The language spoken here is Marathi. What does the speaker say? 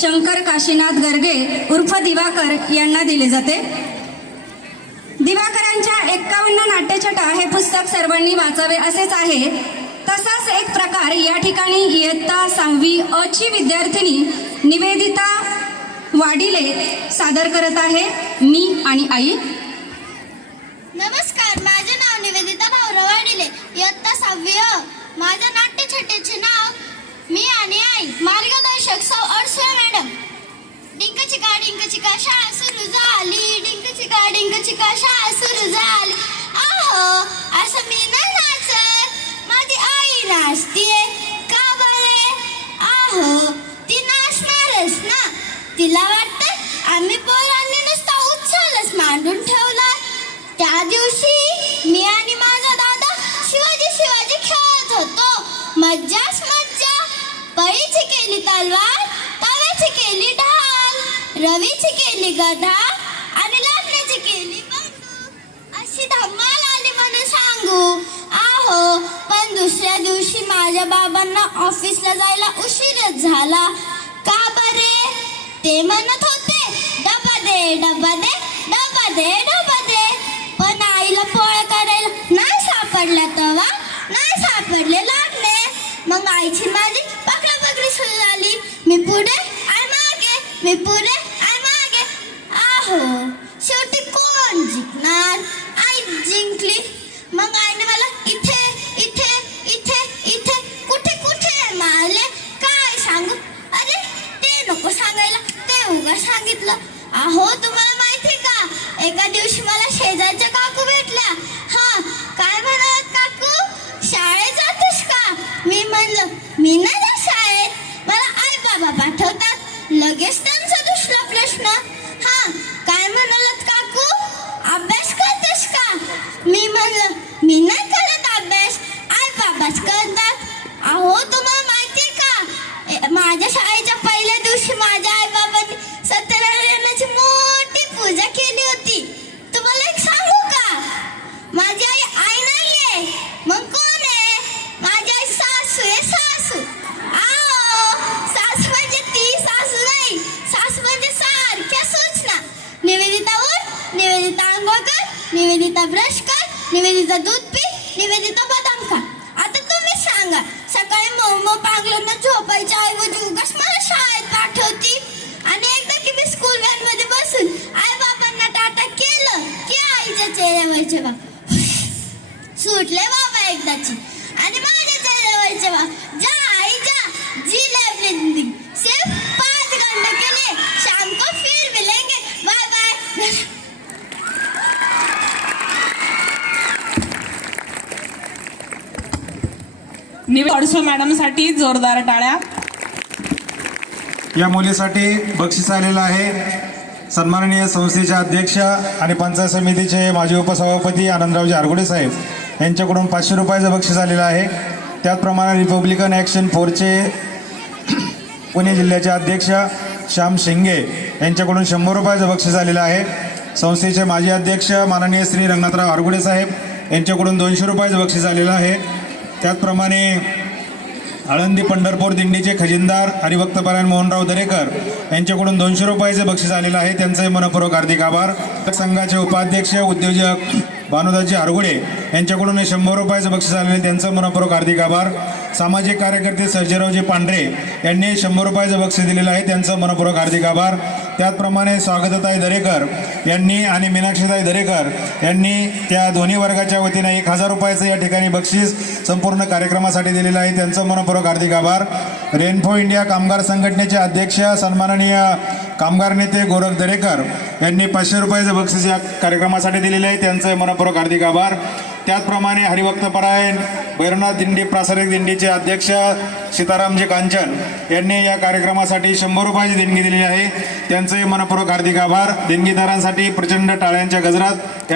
शंकर काशीनाथ गर्गे उर्फ दिवाकर यांना दिले जाते. दिवाकरांच्या एक्कावन्न नाट्यछटा हे पुस्तक सर्वांनी वाचावे असेच आहे. तसाच एक प्रकार या ठिकाणी इयत्ता सहावी अची विद्यार्थिनी निवेदिता वाडिले सादर करत आहे. मी आणि आई. नमस्कार माझे नाव निवेदिता भाऊराव वाडिले इयत्ता सहावी अ. माझ्या नाट्यछटेचे नाव मी आणि आई मार्गदर्शक सौ अडसुळे मॅडम. डिंक चिका डिंक चिका शाळा सुरू झाली डिंक चिका डिंक चिका शाळा सुरू झाली आहो असं मी नाही नाचत माझी आई नाचतीये. का बरे? आहो ती नाचणारच ना. तिला वाटतं आम्ही पोरांनी नुसता उत्साहच मांडून ठेवला. त्या दिवशी मी तलवार तव्याची केली ढाल रवीची केली गधा आणि लाकडाची केली बंदूक अशी धमाल आली म्हणून सांगू. आहो पण दुसऱ्या दिवशी माझ्या बाबांना ऑफिसला जायला उशीरच झाला. का बरे? ते म्हणत होते. मागे मी आंघोळ कर निवेदिता ब्रश कर निवेदिता दूध पी निवेदिता बदाम खा. आता तुम्ही सांगा सकाळी मोमो पांगलं झोपायच्या ऐवजी उगाच मला शाळेत पाठवती? आणि एकदा की मी स्कूल व्हॅनमध्ये बसून आई बाबांना टाटा केलं की आईच्या चेहऱ्यावरचे बा सुटले बाबा एकदाची. निवेद मॅडमसाठी जोरदार टाळ्या. या मुलीसाठी बक्षीस आलेलं आहे. सन्माननीय संस्थेचे अध्यक्ष आणि पंचायत समितीचे माजी उपसभापती आनंदरावजी आरगुडे साहेब यांच्याकडून पाचशे रुपयाचं बक्षीस आलेलं आहे. त्याचप्रमाणे रिपब्लिकन ॲक्शन फोरचे पुणे जिल्ह्याचे अध्यक्ष श्याम शिंगे यांच्याकडून शंभर रुपयाचं बक्षीस आलेलं आहे. संस्थेचे माजी अध्यक्ष माननीय श्री रंगनाथराव आरगुडे साहेब यांच्याकडून दोनशे रुपयाचं बक्षीस आलेलं आहे. त्याचप्रमाणे आळंदी पंढरपूर दिंडीचे खजिनदार हरिभक्तपरायण मोहनराव दरेकर यांच्याकडून दोनशे रुपयाचे बक्षीस आलेलं आहे. त्यांचंही मनपूर्वक हार्दिक आभार. संघाचे उपाध्यक्ष उद्योजक भानुदाजी आरगुडे यांच्याकडून शंभर रुपयाचं बक्षीस आलेलं आहे. त्यांचं मनपूर्वक हार्दिक आभार. सामाजिक कार्यकर्ते सर्जेरावजी पांढरे यांनी शंभर रुपयाचं बक्षीस दिलेलं आहे. त्यांचं मनपूर्वक हार्दिक आभार. त्याचप्रमाणे स्वागतताई दरेकर यांनी आणि मीनाक्षीताई दरेकर यांनी त्या दोन्ही वर्गाच्या वतीने एक हजार रुपयाचं या ठिकाणी बक्षीस संपूर्ण कार्यक्रमासाठी दिलेलं आहे. त्यांचं मनपूर्वक हार्दिक आभार. रेनफो इंडिया कामगार संघटनेचे अध्यक्ष सन्माननीय कामगार नेते गोरख दरेकर यांनी पाचशे रुपयाचं बक्षीस या कार्यक्रमासाठी दिलेले आहे. त्यांचं मनपूर्वक हार्दिक आभार. त्याचप्रमाणे हरिभक्तपरायण भैरवनाथ दिंडी प्रासारिक दिंडीचे अध्यक्ष सीतारामजी कांचन यांनी या कार्यक्रमासाठी शंभर रुपयाची देणगी दिली आहे. त्यांचंही मनपूर्वक हार्दिक आभार. देणगीदारांसाठी प्रचंड टाळ्यांच्या गजरात